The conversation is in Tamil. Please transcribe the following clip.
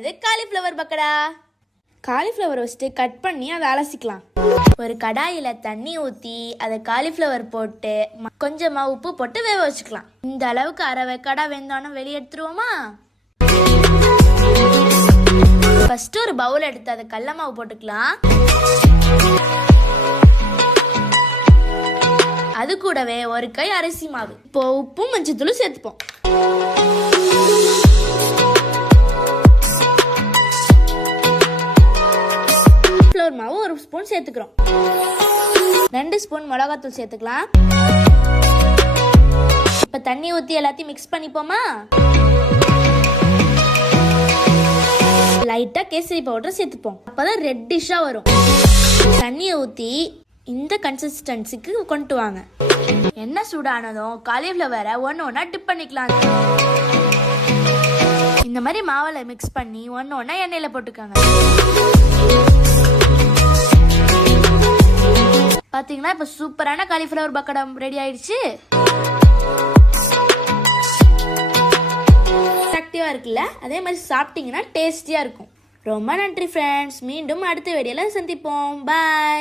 இது காலிஃப்ளவர் பக்கடா. காலிஃப்ளவர் வச்சுட்டு கட் பண்ணி அதை அலசிக்கலாம். ஒரு கடாயில் தண்ணி ஊற்றி அதை காலிஃப்ளவர் போட்டு கொஞ்சமாக உப்பு போட்டு வேக வச்சுக்கலாம். இந்த அளவுக்கு அரை வெக்காடா வெந்தோன்னு வெளியே எடுத்துருவோமா. ஃபர்ஸ்ட் ஒரு பவுல் எடுத்து அதை கடல மாவு போட்டுக்கலாம். அது கூடவே ஒரு கை அரிசி மாவு, இப்போ உப்பும் மஞ்சத்தூளும் சேர்த்துப்போம். மாவு ஒரு ஸ்பூன் சேர்த்துக்கிறோம். 2 ஸ்பூன் மிளகாத்தூள் சேர்த்துக்கலாம். இப்ப தண்ணி ஊத்தி எல்லாத்தையும் மிக்ஸ் பண்ணிப்போமா. லைட்டா கேசரி பவுடர் சேர்த்துப்போம். அப்பதான் ரெட்டிஷா வரும். தண்ணியை ஊத்தி இந்த கன்சிஸ்டன்சிக்கு கொண்டு வாங்க. எண்ணெய் சூடானதும் காலிஃப்ளவரை ஒன்னா டிப் பண்ணிக்கலாம். இந்த மாதிரி மாவுல மிக்ஸ் பண்ணி ஒன்னா எண்ணெயில போட்டுக்காங்க. பாத்தீங்கன்னா இப்ப சூப்பரான காலிஃப்ளவர் பக்கடம் ரெடி ஆயிடுச்சு. அட்ராக்டிவா இருக்குல்ல, அதே மாதிரி சாப்பிட்டீங்கன்னா டேஸ்டியா இருக்கும். ரொம்ப நன்றி ஃப்ரெண்ட்ஸ். மீண்டும் அடுத்த வீடியோல சந்திப்போம். பாய்.